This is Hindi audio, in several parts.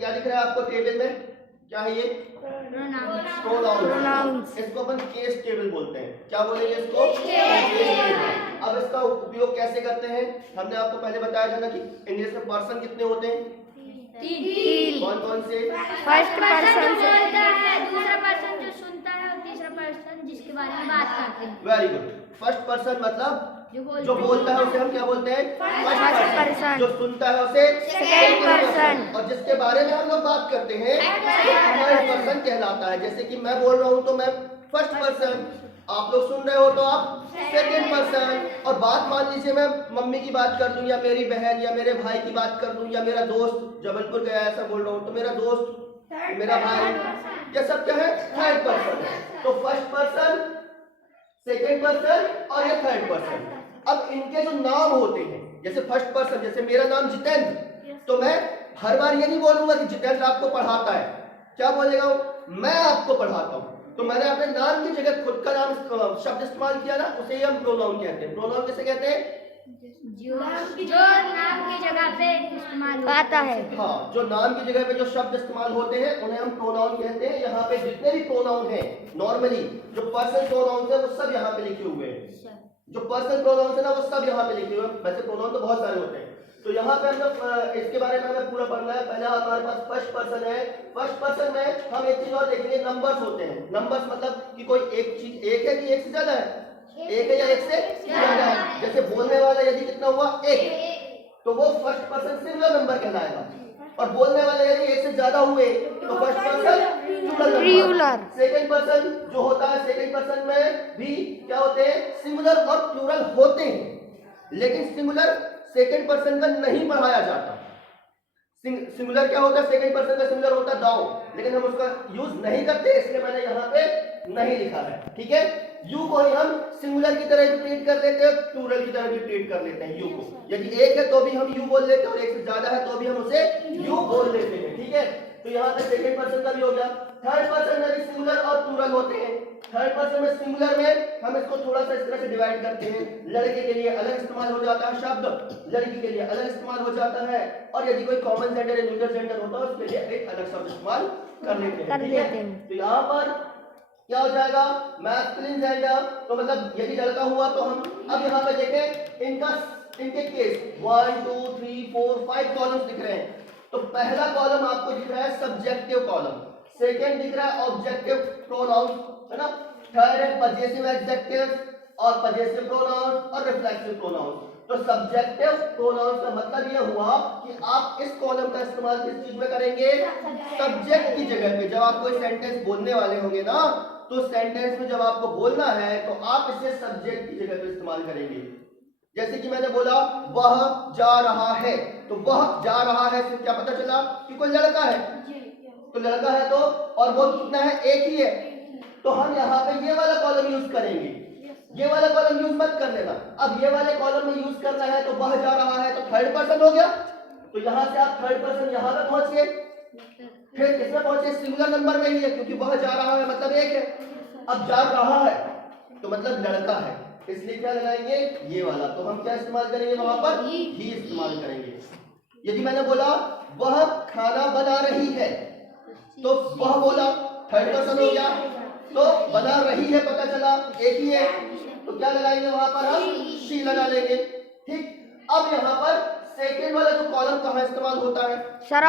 क्या दिख रहा है आपको टेबल में? क्या है ये? प्रोनाउंस। इसको अपन केस टेबल बोलते हैं। क्या बोलेंगे इसको? Case table. अब इसका उपयोग कैसे करते हैं? हमने आपको पहले बताया था ना कि इंग्लिश में पर्सन कितने होते हैं? 3। कौन कौन से? फर्स्ट पर्सन से, दूसरा पर्सन जो सुनता है, और तीसरा पर्सन जिसके बारे में बात करते हैं। Very good. फर्स्ट पर्सन मतलब जो बोलता है उसे हम क्या बोलते हैं? First person. जो सुनता है उसे सेकंड पर्सन। और जिसके बारे में हम लोग बात करते हैं थर्ड पर्सन कहलाता है। जैसे कि मैं बोल रहा हूँ तो मैं फर्स्ट पर्सन, आप लोग सुन रहे हो तो आप सेकंड पर्सन। और बात मान लीजिए मैं मम्मी की बात कर दूं, या मेरी बहन या मेरे भाई की बात कर दूं, या मेरा दोस्त जबलपुर गया ऐसा बोल रहा हूँ तो मेरा दोस्त, मेरा भाई, ये सब क्या है? Third person. तो फर्स्ट पर्सन, सेकंड पर्सन और ये थर्ड पर्सन। अब इनके जो नाम होते हैं, जैसे फर्स्ट पर्सन, जैसे मेरा नाम जितेंद्र, तो मैं हर बार ये नहीं बोलूंगा कि जितेंद्र आपको पढ़ाता है। क्या बोलेगा? मैं आपको पढ़ाता हूँ। तो मैंने अपने नाम की जगह खुद का नाम शब्द इस्तेमाल किया ना, उसे ही हम प्रोनाउन कहते हैं। प्रोनाउन किसे कहते हैं? जो नाम की जगह पे इस्तेमाल आता है। हाँ, जो नाम की जगह पे जो शब्द इस्तेमाल होते हैं उन्हें हम प्रोनाउन कहते हैं। यहाँ पे जितने भी प्रोनाउन हैं, नॉर्मली जो पर्सनल प्रोनाउन है वो सब यहाँ पे लिखे हुए हैं। जो पर्सनल प्रोनाउन है ना वो सब यहाँ पे लिखे हुए हैं। वैसे प्रोनाउन तो बहुत सारे होते हैं, तो यहाँ पे हम लोग इसके बारे में हमें पूरा पढ़ना है। पहला हमारे पास फर्स्ट पर्सन है। फर्स्ट पर्सन में हम एक चीज और देखेंगे, नंबर्स होते हैं। नंबर्स मतलब कि कोई एक चीज एक है कि एक से ज्यादा है? एक है या एक से ज्यादा है? जैसे बोलने वाला यदि कितना हुआ? एक, तो वो फर्स्ट पर्सन सिंगुलर नंबर कहलाएगा। और बोलने वाले यदि एक से ज्यादा हुए तो first person plural. Second person जो होता है, सेकंड पर्सन में भी क्या होते हैं? सिंगुलर और प्लूरल होते हैं, लेकिन सिंगुलर सेकंड पर्सन का नहीं पढ़ाया जाता। सिंगुलर क्या होता है? सेकंड पर्सन का सिंगुलर होता है दाऊ, लेकिन हम उसका यूज नहीं करते, इसलिए मैंने यहाँ पे नहीं लिखा है। ठीक है, यू को ही हम सिंगुलर की तरह भी ट्रीट कर लेते हैं, प्लूरल की तरह भी ट्रीट कर लेते हैं। यू को यदि एक है तो भी हम यू बोल लेते हैं, और एक से ज्यादा है तो भी हम उसे यू बोल लेते हैं। ठीक है, तो यहाँ पे सेकंड पर्सन का भी हो गया। थर्ड पर्सन में भी सिंगुलर और प्लूरल होते हैं। थर्ड पर्सन में सिंगुलर में हम इसको थोड़ा सा इस तरह से डिवाइड करते हैं। लड़के के लिए अलग इस्तेमाल हो जाता है शब्द, लड़की के लिए अलग इस्तेमाल हो जाता है, और यदि कोई कॉमन जेंडर या न्यूट्रल जेंडर होता है उसके लिए एक अलग शब्द इस्तेमाल कर लेते हैं। ठीक है, तो यहाँ पर क्या हो जाएगा? मैस्कुलिन जेंडर, तो मतलब यदि लड़का हुआ तो हम अब यहाँ पे देखें इनके केस 1 2 3 4 5 कॉलम्स दिख रहे हैं। तो पहला कॉलम आपको दिख रहा है सब्जेक्टिव कॉलम, सेकंड दिख रहा है ऑब्जेक्टिव प्रोनाउंस, है ना, थर्ड है पजेसिव एडजेक्टिव और पजेसिव प्रोनाउंस और रिफ्लेक्सिव प्रोनाउंस। तो सब्जेक्टिव प्रोनाउंस का मतलब यह हुआ कि आप इस कॉलम का इस्तेमाल किस चीज में करेंगे? सब्जेक्ट की जगह पे। जब आप कोई सेंटेंस बोलने वाले होंगे ना, तो सेंटेंस में जब आपको बोलना है तो आप इसे सब्जेक्ट की जगह पे इस्तेमाल करेंगे। जैसे कि मैंने बोला वह जा रहा है, तो वह जा रहा है से क्या पता चला कि कोई लड़का है। तो लड़का है तो, और वो कितना है? एक ही है, तो हम यहाँ पे ये वाला कॉलम यूज करेंगे। ये वाला कॉलम यूज मत कर लेना। अब ये वाले कॉलम में यूज करना है तो वह जा रहा है तो थर्ड पर्सन हो गया, तो यहाँ से आप थर्ड पर्सन यहाँ पे पहुंचिए। फिर किसमें पहुंचे? सिंगुलर नंबर में ही है, क्योंकि वह जा रहा है मतलब एक है। अब जा रहा है तो मतलब लड़का है, इसलिए क्या लगाएंगे? ये वाला। तो हम क्या इस्तेमाल करेंगे वहां पर? ही इस्तेमाल करेंगे। यदि मैंने बोला वह खाना बना रही है, तो वह बोला थर्ड पर्सन हो गया, तो बना रही है पता चला एक ही है, तो क्या लगाएंगे वहां पर? हम शी लगा लेंगे। ठीक, अब यहाँ पर सेकेंड वाला जो कॉलम कहाँ इस्तेमाल होता है? सर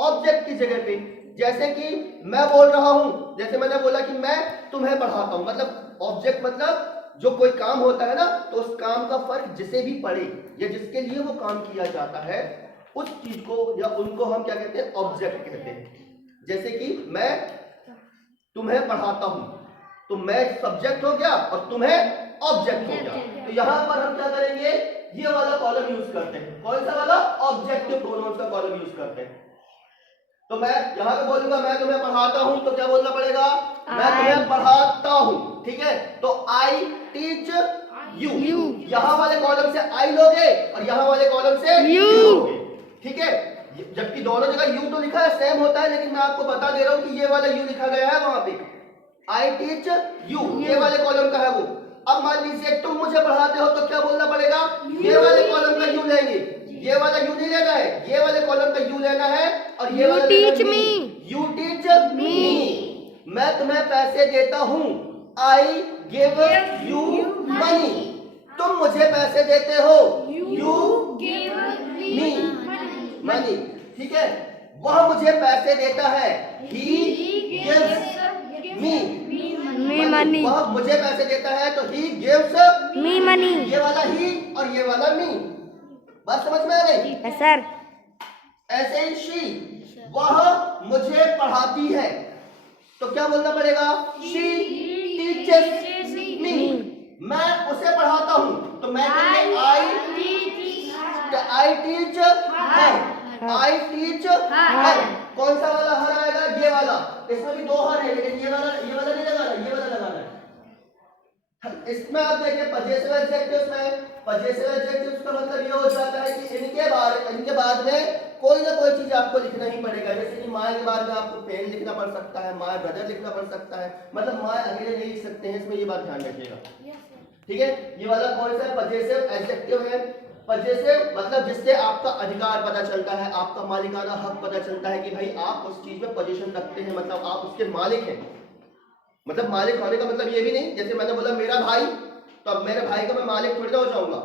ऑब्जेक्ट की जगह पे। जैसे कि मैं बोल रहा हूं, जैसे मैंने बोला कि मैं तुम्हें पढ़ाता हूं, मतलब ऑब्जेक्ट मतलब जो कोई काम होता है ना, तो उस काम का फर्क जिसे भी पड़े या जिसके लिए वो काम किया जाता है, उस चीज को या उनको हम क्या कहते हैं? ऑब्जेक्ट कहते हैं। जैसे कि मैं तुम्हें पढ़ाता हूं, तो मैं सब्जेक्ट हो गया और तुम्हें ऑब्जेक्ट हो गया। तो यहां पर हम क्या करेंगे? ये वाला कॉलम यूज करते हैं। कौन सा वाला? ऑब्जेक्टिव प्रोनाउंस का कॉलम यूज करते हैं। तो मैं यहाँ पे बोलूंगा मैं तुम्हें पढ़ाता हूं, तो क्या बोलना पड़ेगा? मैं तुम्हें पढ़ाता हूं। ठीक है, तो आई टीच यू। यहाँ वाले कॉलम से आई लोगे और यहाँ वाले कॉलम से यू लोगे। ठीक है, जबकि दोनों जगह यू तो लिखा है, सेम होता है, लेकिन मैं आपको बता दे रहा हूं कि ये वाला यू लिखा गया है वहां पे। आई टीच यू, ये वाले कॉलम का है वो। अब मान लीजिए तुम मुझे पढ़ाते हो, तो क्या बोलना पड़ेगा? ये वाले कॉलम का यू लेंगे। ये वाला यू नहीं लेना है, ये वाले कॉलम का यू लेना है और ये You वाला teach लेना है me. You teach me. मैं तुम्हें पैसे देता हूँ, आई गिव यू मनी। तुम मुझे पैसे देते हो, यू मी मनी। ठीक है, वह मुझे पैसे देता है, he gives me Me money. वह मुझे पैसे देता है तो ही गिव्स Me money. ये वाला ही और ये वाला मी। बात समझ में आ गई? Yes, sir. ऐसे ही शी, वह मुझे पढ़ाती है, तो क्या बोलना पड़ेगा? She teaches me. मैं उसे पढ़ाता हूँ, तो मैं I teach her. I teach हर। कौन सा वाला हर आएगा? ये वाला। इसमें भी दो हर है, लेकिन ये वाला नहीं लगाना, ये वाला लगाना है। इसमें आप देखिए पजेसिव एडजेक्टिव्स में, पजेसिव एडजेक्टिव्स का मतलब ये हो जाता है कि इनके बाद में कोई ना कोई चीज आपको लिखना ही पड़ेगा। जैसे कि माय के बाद में आपको पेन लिखना पड़ सकता है, माय ब्रदर लिखना पड़ सकता है, मतलब माय अकेले नहीं लिख सकते हैं, इसमें ये बात ध्यान रखिएगा। ठीक है, ये वाला कौन सा पजेसिव एडजेक्टिव है? पजेसिव मतलब जिससे आपका अधिकार पता चलता है, आपका मालिकाना हक पता चलता है कि भाई आप उस चीज में पोजीशन रखते हैं, मतलब आप उसके मालिक हैं। मतलब मालिक होने का मतलब ये भी नहीं, जैसे मैंने बोला मेरा भाई, तो अब मेरे भाई का मैं मालिक थोड़ी ना हो जाऊंगा,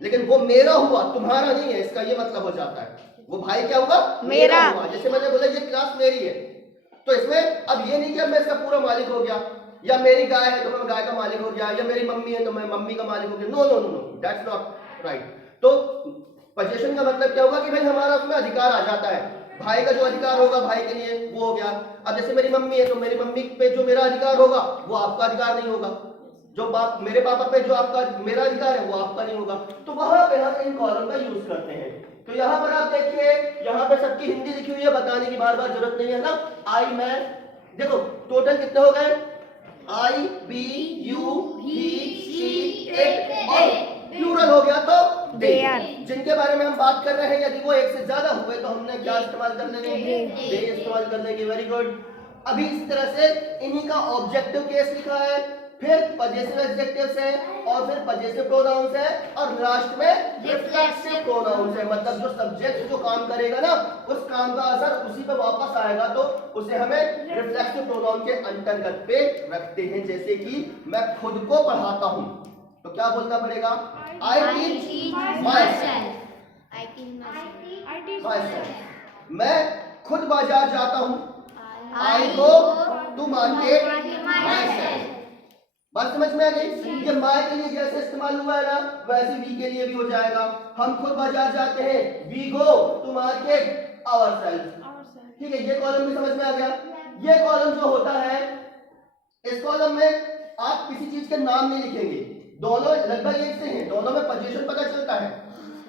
लेकिन वो मेरा हुआ, तुम्हारा नहीं है, इसका ये मतलब हो जाता है। वो भाई क्या हुआ? मेरा हुआ। जैसे मैंने बोला ये क्लास मेरी है, तो इसमें अब ये नहीं कि अब मैं इसका पूरा मालिक हो गया, या मेरी गाय है तो मैं गाय का मालिक हो गया, या मेरी मम्मी है तो मैं मम्मी का मालिक हो गया। No no no no, that's not right. तो पोजीशन का मतलब क्या होगा कि भाई हमारा उसमें अधिकार आ जाता है। भाई का जो अधिकार होगा भाई के लिए वो हो गया। अब जैसे मेरी मम्मी है तो मेरी मम्मी पे जो मेरा अधिकार होगा वो आपका अधिकार नहीं होगा, जो मेरे पापा पे जो आपका मेरा अधिकार है वो आपका नहीं होगा। तो वहां पे हम इन कॉलम का यूज करते हैं। तो यहाँ पर आप देखिए, यहाँ पे सबकी हिंदी लिखी हुई है, बताने की बार बार जरूरत नहीं है ना। आई, मैं, देखो टोटल कितने हो गए? I, we, you, he, she, it और प्लूरल हो गया तो दे। जिनके बारे में हम बात कर रहे हैं यदि वो एक से ज्यादा हुए तो हमने क्या इस्तेमाल कर लेंगे? दे इस्तेमाल कर लेंगे। Very good. अभी इस तरह से इन्हीं का ऑब्जेक्टिव केस लिखा है, फिर पजेसिव एडजेक्टिव्स है, और फिर पजेसिव प्रोनाउंस है, और लास्ट में रिफ्लेक्सिव प्रोनाउंस है। मतलब जो सब्जेक्ट जो काम करेगा ना, उस काम का असर उसी पे वापस आएगा, तो उसे हमें रिफ्लेक्सिव प्रोनाउन के अंतर्गत पे रखते हैं। जैसे कि मैं खुद को पढ़ाता हूं, तो क्या बोलना पड़ेगा? I teach myself. मैं खुद बाजार जाता हूं, आई गो टू मार्केट मायसेल्फ। बात समझ में आ गई? ये माय के लिए जैसे इस्तेमाल हुआ है ना, वैसे वी के लिए भी हो जाएगा। हम खुद बाजार जाते हैं, we go to market ourselves. ठीक है, ये कॉलम भी समझ में आ गया। ये कॉलम जो होता है, इस कॉलम में आप किसी चीज के नाम नहीं लिखेंगे, दोनों लगभग एक से हैं, दोनों में पोजीशन पता चलता है।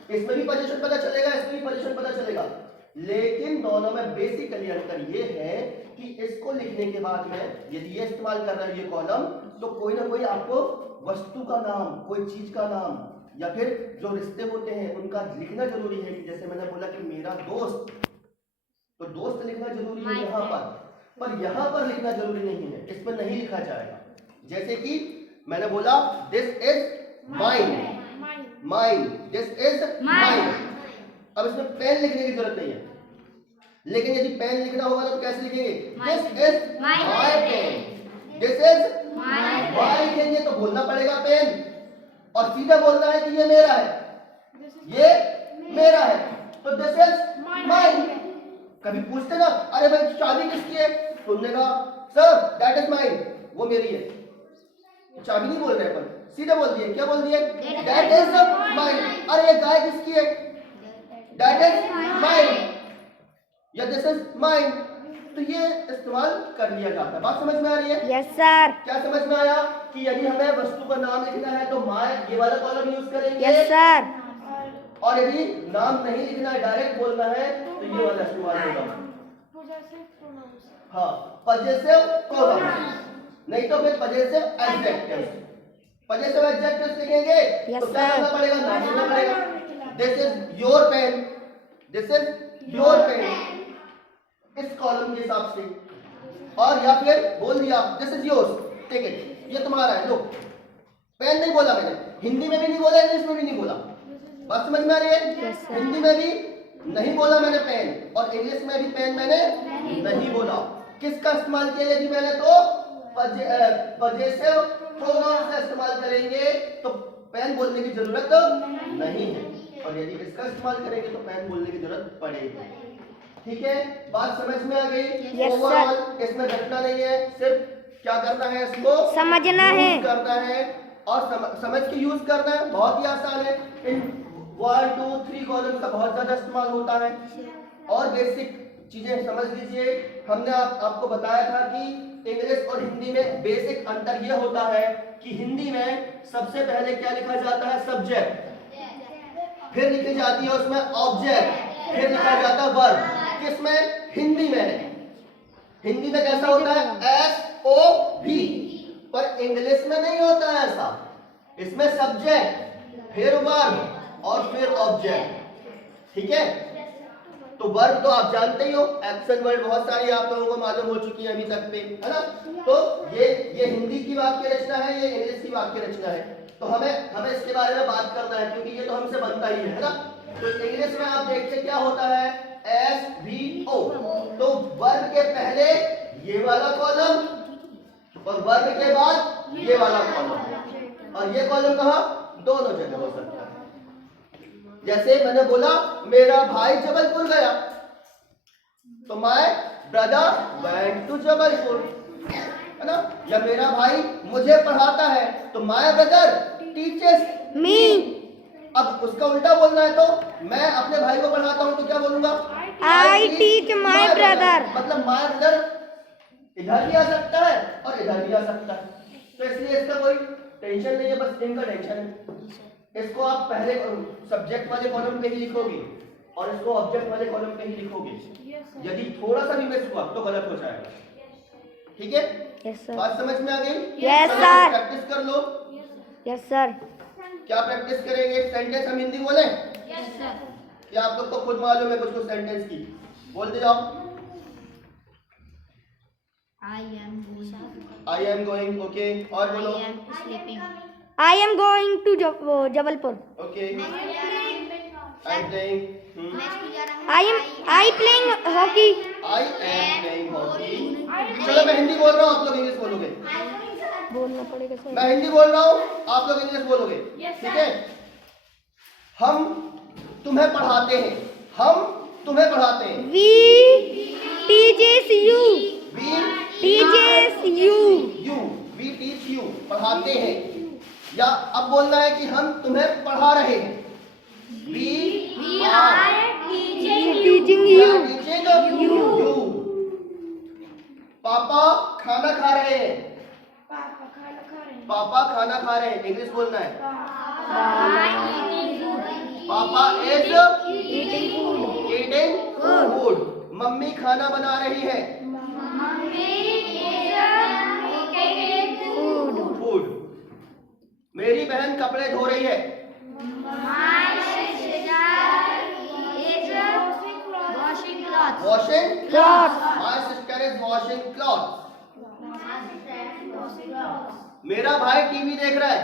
इसमें भी पोजीशन पता चलेगा, इसमें भी पोजीशन पता चलेगा, लेकिन दोनों में बेसिकली अंतर ये है कि इसको लिखने के बाद में यदि ये इस्तेमाल कर रहा है ये कॉलम, तो कोई ना कोई आपको वस्तु का नाम, कोई चीज का नाम, या फिर जो रिश्ते होते हैं उनका लिखना जरूरी है। कि जैसे मैंने बोला कि मेरा दोस्त, तो दोस्त लिखना जरूरी है यहाँ पर यहाँ पर लिखना जरूरी नहीं है, इसमें नहीं लिखा जाएगा। जैसे कि मैंने बोला this is mine, mine, this is mine. अब इसमें पेन लिखने की जरूरत नहीं है, लेकिन यदि पेन लिखना होगा तो कैसे लिखेंगे? This is my pen, this is my लिखेंगे तो बोलना पड़ेगा पेन, और सीधा बोलना है कि ये मेरा है, ये मेरा है, तो दिस इज माइन। कभी पूछते ना, अरे भाई चाबी किसकी है? तुमने कहा सर दैट इज माइन, वो मेरी है। चाबी नहीं बोल रहे अपन, सीधा बोल दिए। क्या बोल दिए? That is mine. अरे ये गाय किसकी है? दैट इज माइन, या दिस इज माइन। तो ये इस्तेमाल कर लिया जाता है। बात समझ में आ रही है? Yes sir. क्या समझ में आया कि यदि हमें वस्तु का नाम लिखना है तो माय ये वाला कॉलम यूज करेंगे? Yes sir. और यदि नाम नहीं लिखना है, डायरेक्ट बोलना है, तो ये वाला इस्तेमाल होगा। हाँ, पजेसिव प्रोनाउंस, नहीं तो फिर पजेसिव एडजेक्टिव्स। पजेसिव एडजेक्टिव्स लिखेंगे तो क्या करना पड़ेगा? नाम लिखना पड़ेगा। This is your pen, this is your pen, इस कॉलम के हिसाब से। और या फिर बोल दिया this is yours, take it, ये तुम्हारा है, लो। पेन नहीं बोला मैंने, हिंदी में भी नहीं बोला, इंग्लिश में भी नहीं बोला, बात समझ में आ रही है? Yes, sir. हिंदी में भी नहीं बोला मैंने पेन, और इंग्लिश में भी पेन मैंने नहीं बोला। किसका इस्तेमाल किया यदि मैंने तो पजेसिव प्रोनाउन से इस्तेमाल करेंगे तो पेन बोलने की जरूरत नहीं है, और यदि इसका इस्तेमाल करेंगे तो पेन बोलने की जरूरत पड़ेगी। ठीक है, बात समझ में आ गई? Yes, ओवरऑल इसमें रखना नहीं है, सिर्फ क्या करना है, इसको समझना है। यूज करना है, और समझ के यूज करना है। बहुत ही आसान है। इन 1 2 3 कॉलम का बहुत ज्यादा इस्तेमाल होता है। और बेसिक चीजें समझ लीजिए। हमने आपको बताया था कि इंग्लिश और हिंदी में बेसिक अंतर यह होता है कि हिंदी में सबसे पहले क्या लिखा जाता है, सब्जेक्ट, फिर लिखी जाती है उसमें ऑब्जेक्ट, फिर लिखा जाता है वर्ब। किसमें? हिंदी में है। हिंदी में कैसा होता है, SOV, पर इंग्लिश में नहीं होता है ऐसा। इसमें सब्जेक्ट, फिर वर्ब और फिर ऑब्जेक्ट। ठीक है, तो वर्ब तो आप जानते ही हो, एक्शन वर्ड बहुत सारी आप लोगों को मालूम हो चुकी है अभी तक पे, है ना। तो ये हिंदी की वाक्य रचना है, ये इंग्लिश की वाक्य रचना है। तो हमें इसके बारे में बात करना है, क्योंकि ये तो हमसे बनता ही है ना। तो इंग्लिश में आप देखिए क्या होता है, SVO। तो वर्ब के पहले ये वाला कॉलम और वर्ब के बाद ये वाला कॉलम, और ये कॉलम कहाँ, दोनों जगह हो सकता है। जैसे मैंने बोला मेरा भाई जबलपुर गया, तो my brother went to Jabalpur, है ना। या मेरा भाई मुझे पढ़ाता है, तो माय ब्रदर टीचर्स मी। अब उसका उल्टा बोलना है, तो मैं अपने भाई को पढ़ाता हूं तो क्या बोलूंगा, I teach my brother। मतलब माय ब्रदर इधर भी आ सकता है और इधर भी आ सकता है। तो इसलिए इसका कोई टेंशन नहीं है, बस इनका टेंशन है। इसको आप पहले सब्जेक्ट वाले कॉलम पे ही लिखोगे और इसको ऑब्जेक्ट वाले कॉलम पे ही लिखोगे। यदि थोड़ा सा भी मिस हुआ तो गलत हो जाएगा। ठीक है, यस सर। बात समझ में आ गई? Yes, चलो, sir। प्रैक्टिस कर लो। Yes sir. क्या प्रैक्टिस करेंगे? सेंटेंस हम हिंदी बोले? Yes sir. क्या आप लोग को खुद मालूम है कुछ सेंटेंस की? बोल दे जाओ। आई एम गोइंग, ओके, और बोलो। I am going to Jabalpur. Okay, I am playing, I playing hockey। I am playing hockey. चलो मैं हिंदी बोल रहा हूँ, आप लोग इंग्लिश बोलोगे। बोलना पड़ेगा सर। मैं हिंदी बोल रहा हूँ, आप लोग इंग्लिश बोलोगे। ठीक है, हम तुम्हें पढ़ाते हैं, हम तुम्हें पढ़ाते हैं। We teaches you। We teaches you। we teach you, पढ़ाते हैं। या अब बोलना है कि हम तुम्हें पढ़ा रहे हैं। We are teaching you। teaching you। पापा खाना खा रहे हैं, पापा खाना खा रहे हैं, इंग्लिश बोलना है। पापा इज eating food। मम्मी खाना बना रही है, फूड। मेरी बहन कपड़े धो रही है, washing Cloth। My sister is washing cloth. मेरा भाई टीवी देख रहा है,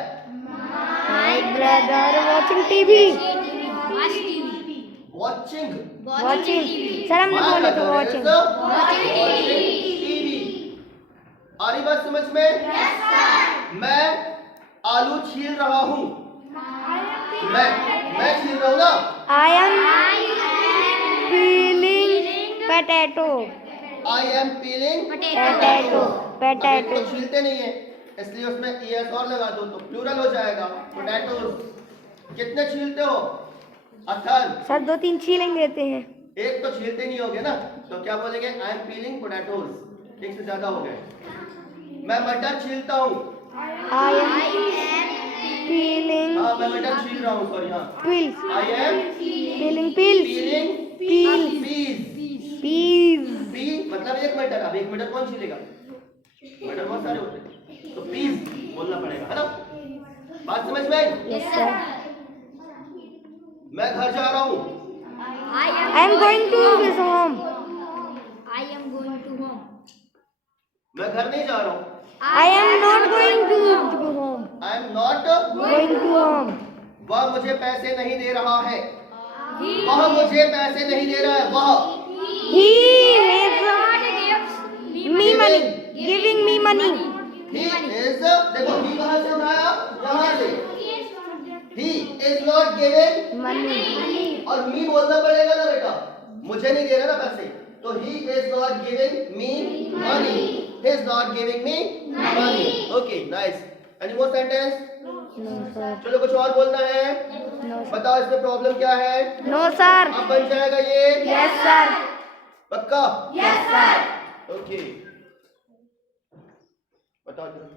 My brother watching TV। Watching Watching। Sir हमने बोला तो watching। टीवी। आ रही बात समझ में? मैं आलू छील रहा हूँ, मैं छील रहा हूँ ना। I am peeling potato। I am piling Potato। Potato Potato। छीलते नहीं है, इसलिए उसमें ES और लगा दो तो प्लूरल हो जाएगा, पोटैटोज। कितने छीलते हो? अथर। सर 2-3 छीलेंगे लेते हैं। एक तो छीलते नहीं होगे ना, तो क्या बोलेंगे, आई एम पीलिंग पोटैटोज। एक से ज्यादा हो गए। मैं मटर छीलता हूँ, I am peeling हाँ मैं मटर छील रहा हूँ, सॉरी, हाँ। peels। I am Peeling peels। Peeling Peels। Peas. Peas। Pea मतलब एक मटर। अब एक मटर कौन छीलेगा? मटर बहुत सारे होते हैं, तो पीस बोलना पड़ेगा, है ना। बात समझ में आई? Yes sir। मैं घर जा रहा हूँ, I am going to his home। मैं घर नहीं जा रहा हूँ। I am not going to home। I am not Going to home। वह मुझे पैसे नहीं दे रहा है, वह मुझे पैसे नहीं दे रहा है, वह He is me money. Giving me money. he is, देखो he कहाँ से उठाया, यहाँ से, he is not giving Money. और me बोलना पड़ेगा ना बेटा, मुझे नहीं दे रहा ना पैसे, तो he is not giving me money, he is not giving me money. Okay, nice. Any more sentence? No sir. चलो कुछ और बोलना है, No sir. बताओ इसमें प्रॉब्लम क्या है। No sir. अब बन जाएगा ये, Yes sir. पक्का? Yes sir. ओके, बताओ जरा।